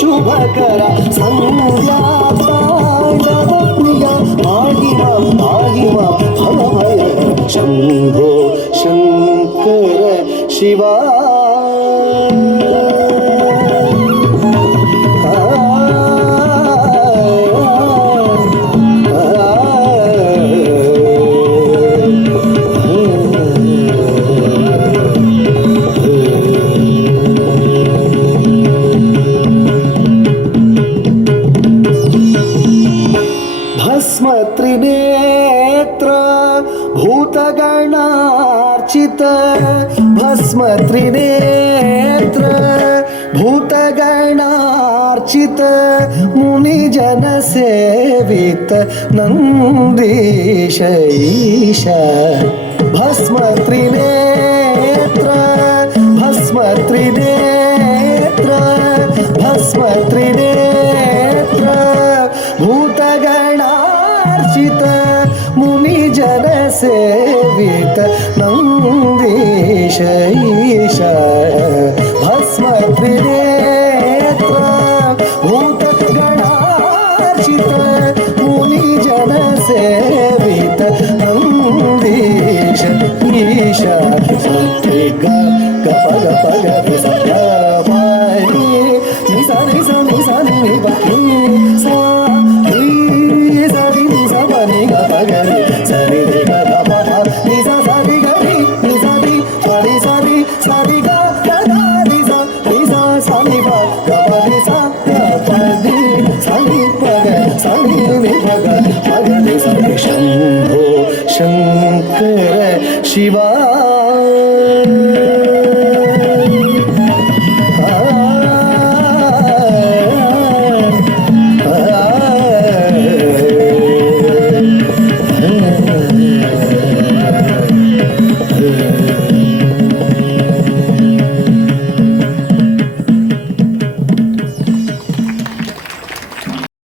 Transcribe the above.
ಶುಭಕರ ಸಂಧ್ಯಾ ತಾಂಡವಪ್ರಿಯ ಮಾಹಿಮ ಮಾಹಿಮ ಭವಭಯ ಶಂಭೋ ಶಂಕರ ಶಿವ. त्रिनेत्र भूतगणार्चित भस्म त्रिनेत्र भूतगणार्चित मुनिजन सेवित नन्दीश ईश भस्म त्रिनेत्र भस्म त्रिनेत्र भस्म त्रिनेत्र भूतगणार्चित मुनिजन सेवित नन्दीश ईश भस्म त्रिनेत्र भूतगणार्चित मुनिजन सेवित नन्दीश ईश ग पग पग निसा निसा निसा नि सा शंभो शंकर शिवा.